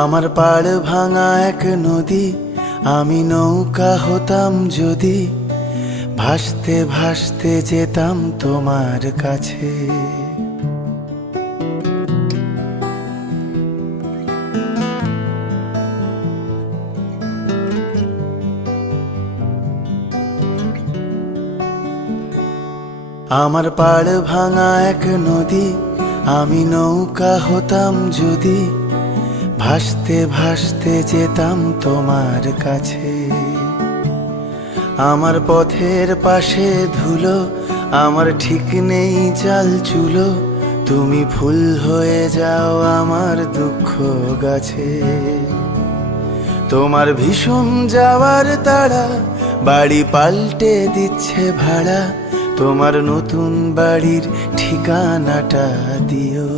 আমার পাড় ভাঙা এক নদী, আমি নৌকা হতাম যদি, ভাসতে ভাসতে যেতাম তোমার কাছে। আমার পাড় ভাঙা এক নদী, আমি নৌকা হতাম যদি, ভাসতে ভাসতে যেতাম তোমার কাছে। আমার পথের পাশে ধুলো, আমার ঠিক নেই চাল চুলো, তুমি ফুল হয়ে যাও আমার দুঃখ গাছে। তোমার ভীষণ যাওয়ার তাড়া, বাড়ি পাল্টে দিচ্ছে ভাড়া, তোমার নতুন বাড়ির ঠিকানাটা দিও।